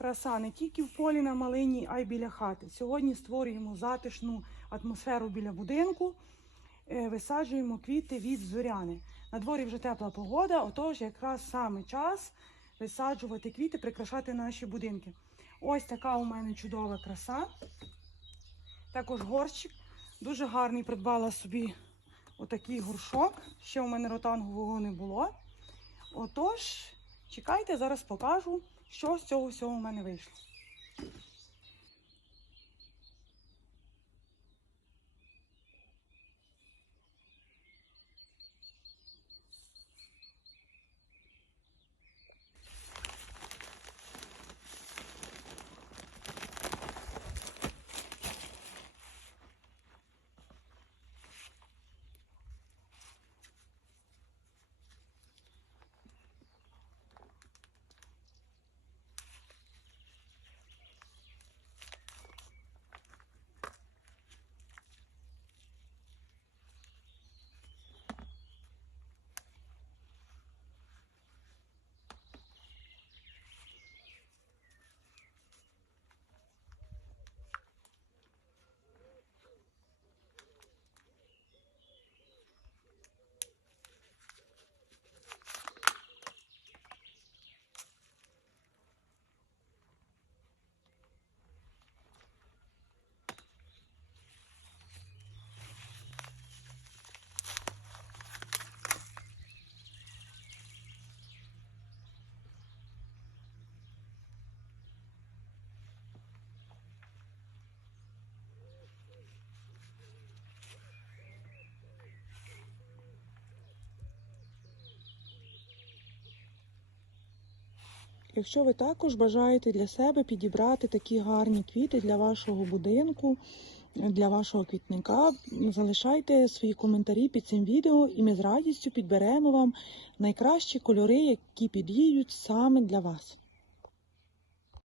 Краса не тільки в полі на малині, а й біля хати. Сьогодні створюємо затишну атмосферу біля будинку, е, висаджуємо квіти від зоряни. На дворі вже тепла погода, отож якраз саме час висаджувати квіти, прикрашати наші будинки. Ось така у мене чудова краса. Також горщик. Дуже гарний придбала собі отакий горшок. Ще у мене ротангового не було. Отож, чекайте, зараз покажу, що з цього всього в мене вийшло. Якщо ви також бажаєте для себе підібрати такі гарні квіти для вашого будинку, для вашого квітника, залишайте свої коментарі під цим відео, і ми з радістю підберемо вам найкращі кольори, які підійдуть саме для вас.